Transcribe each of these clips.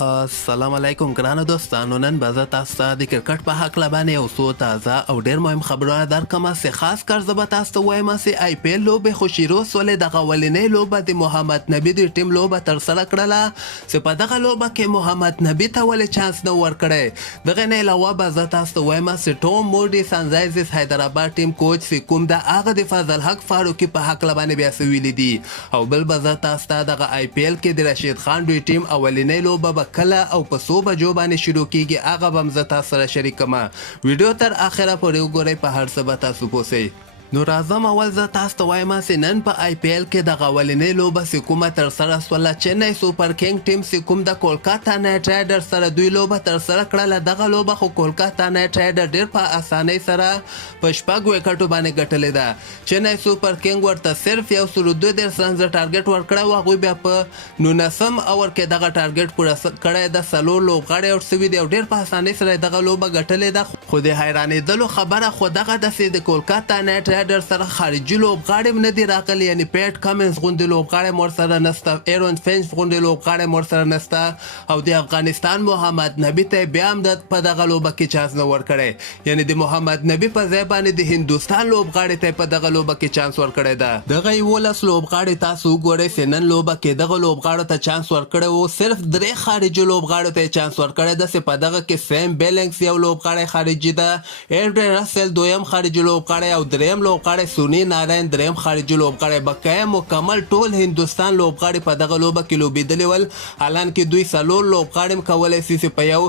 السلام علیکم ګرانو دوستانو. نن به زه تاسو ته د کرکټ په هکله باندې یو څو تازه او ډېر مهم خبرونه درکړم چې خاص کر زه به تاسو ته وایم چې آی پی ایل لوبې خو شروع سولې. دغه اولنۍ لوبه د محمد نبي د ټیم لوبه ترسره کړله چې په دغه لوبه کې محمد نبي ته ولې چانس نه ورکړی. دغه نه علاوه به زه تاسو ته وایم چې ټوم مورډي سنرایزرز حیدرآباد ټیم کوچ چې کوم د هغه د فضل حق فاروقي په هکله باندې بیا څه ویلي دي، او بل به زه تاسو ته دغه آی پی ایل کې د رشید خان دوی ټیم اولنۍ لوبه به کله او په څو بجو باندې شروع کیږي هغه به هم زه تاسو سره شریکوم. ویډیو تر اخره پورې وګورئ، په هر څه به تاسو پوه شئ. نو راځم اول زه تاسو ته وایم چې نن په آی پی ایل کې دغه اولنۍ لوبه چې کومه ترسره سوله چنئی سوپر کینګ ټیم چې کوم د کولکاتا نایټ رایډر سره دوی لوبه ترسره کړله. دغه لوبه خو کولکاتا نایټ رایډر ډېر په اسانۍ سره په 6 وکټو باندې ګټلې ده. چنئی سوپر کینګ ورته صرف 132 رنز ټارګټ ورکړی و، هغوی بیا په 19م اوور کې دغه ټارګټ پوره کړی ده. 4 لوبغاړي آوټ سوي دي او ډېر په اسانۍ سره دغه لوبه ګټلې ده. خو د حیرانېدلو خبره خو دغه ده چې د کولکاتا نایټ رایډر سره خارجي لوبغاړي هم نه دي راغلي، یعنی پیټ کمنز غوندې لوبغاړی هم ورسره نشته، ایرون فینچ غوندې لوبغاړی هم ورسره نشته، او د افغانستان محمد نبي ته بیا هم په دغه لوبه کې چانس نه ورکړی. یعنی د محمد نبي په ځای باندې د هندوستان لوبغاړي ته په دغه لوبه کې چانس ورکړی ده. دغه 11 لوبغاړي تاسو وګورئ چې نن لوبه کې دغه لوبغاړو ته چانس ورکړی و. صرف 3 خارجي لوبغاړو ته چانس ورکړی ده چې په دغه کې سیم بیلنګس یو لوبغاړی خارجي ده، اینډرن رسل دویم خارجي لوبغاړی او دریم لوبغاړی سونی نارین دریم خارجي لوبغاړی. بقیه مکمل ټول هندوستان لوبغاړي په دغه لوبه کې لوبېدلي ول، حالانکه دوی 4 لوبغاړي هم کولی شي چې په یو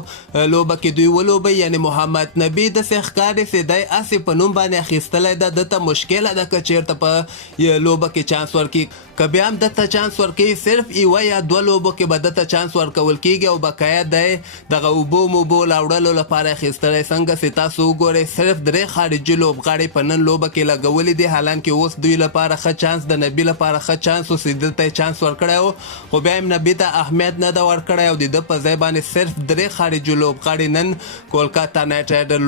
لوبه کې دوی ولوبي. یعنی محمد نبي داسې ښکاري چې دی هسې په نوم باندې اخیستلی ده، دته مشکله ده که چېرته په لوبه کې چانس ورکړي. که بیا هم دته چانس ورکوي صرف یوه یا 2 لوبو کې به دته چانس ورکول کېږي، او بقیه دی دغه اوبو موبو راوړلو لپاره اخیستلی. څنګه چې تاسو وګورئ صرف 3 خارجي لوبغاړي په نن لوبه کې لګولي دي، حالانکه اوس دوی لپاره ښه چانس د نبي لپاره ښه چانس و چې دلته یې چانس ورکړی و، خو بیا هم نبي ته اهمیت نه ده ورکړی او د ده په ځای باندې صرف 3 خارجي لوبغاړي نن کولکاتا نایټ رایډر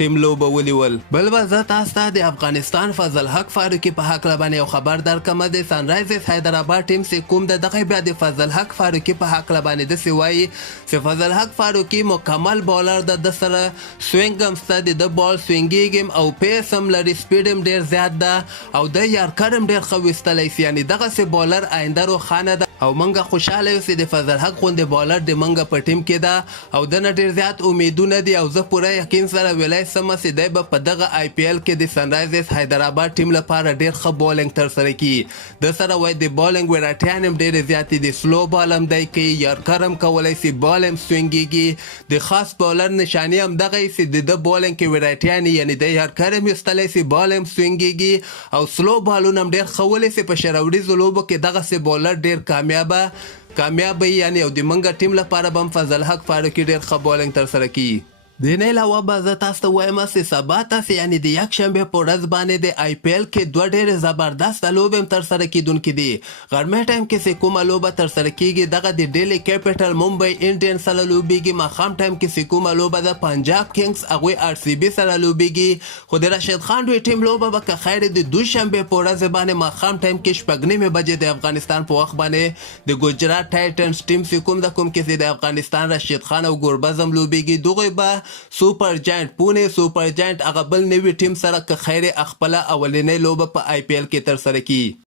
ټیم لوبه ونیول. بل به زه تاسو ته د افغانستان فضل حق فاروقي په هکله باندې یو خبر درکړم. د سنرایزرز حیدرآباد ټیم چې کوم د دغه بیا د فضل حق فاروقي په هکله باندې داسې وایي چې فضل حق فاروقي مکمل بالر ده، د سره سوینګ هم شته، د بال سوینګېږي او پیس هم لري، سپیډ هم ډېر زیات ده او د یارکر هم ډېر ښه ویستلی شي. یعنې دغسې بالر آینده روښانه ده او موږ خوشحاله یو چې د فضل حق غوندې بالر د موږ په ټیم کې ده او دنه ډېر زیات امیدونه دي، او زه پوره یقین سره ویلی شم چې دی به په دغه آی پی ایل کې د سنرایزرز حیدرآباد ټیم لپاره ډېر ښه بالنګ ترسره کړي. د سره وایي د بالنګ ویرایټیان هم ډېرې زیاتې دي، سلو بال هم دی کوي، یارکر هم کولی شي، بال هم سوینګېږي. د خاص بالر نشاني هم دغه یي چې د ده بالنګ کې ویرایټیان یعنې د یارکر هم ایستلی شي، بال هم سوینګېږي او سلو بالونه هم ډېر ښه ولیسي. په شراوړیزو لوبو کې دغسې بالر ډېر کامیابه یعنی او د منګه ټیم لپاره به هم فضل حق فاروقي ډېر ښه بالنګ ترسره کوي. د نه علاوه به زه تاسو ته وایم چې سبا تاسې یعنې د یکشنبې په ورځ باندې د آی پی ایل کې 2 ډېرې زبردسته لوبې هم ترسره کیدونکي دي. غرمې ټایم کې چې کومه لوبه ترسره کیږي دغه د ډیلی کیپیټل ممبئی انډین سره لوبیږي. ماښام ټایم کې چې کومه لوبه ده پنجاب کینګز هغوی آر سی بي سره لوبیږي. خو د رشید خان دوی ټیم لوبه به که خیر د دوشنبې په ورځ باندې ماښام ټایم کې 6:30 بجې د افغانستان په وخت باندې د ګجرات ټایټنز ټیم چې کوم د کوم کې چې د افغانستان رشید خان او ګوربز هم لوبیږي، دغوی به سوپر جاینټ پونه سوپر جاینټ هغه بل نوي ټیم سره که خیر خپله اولنۍ لوبه په آی پی ایل کې ترسره کړي.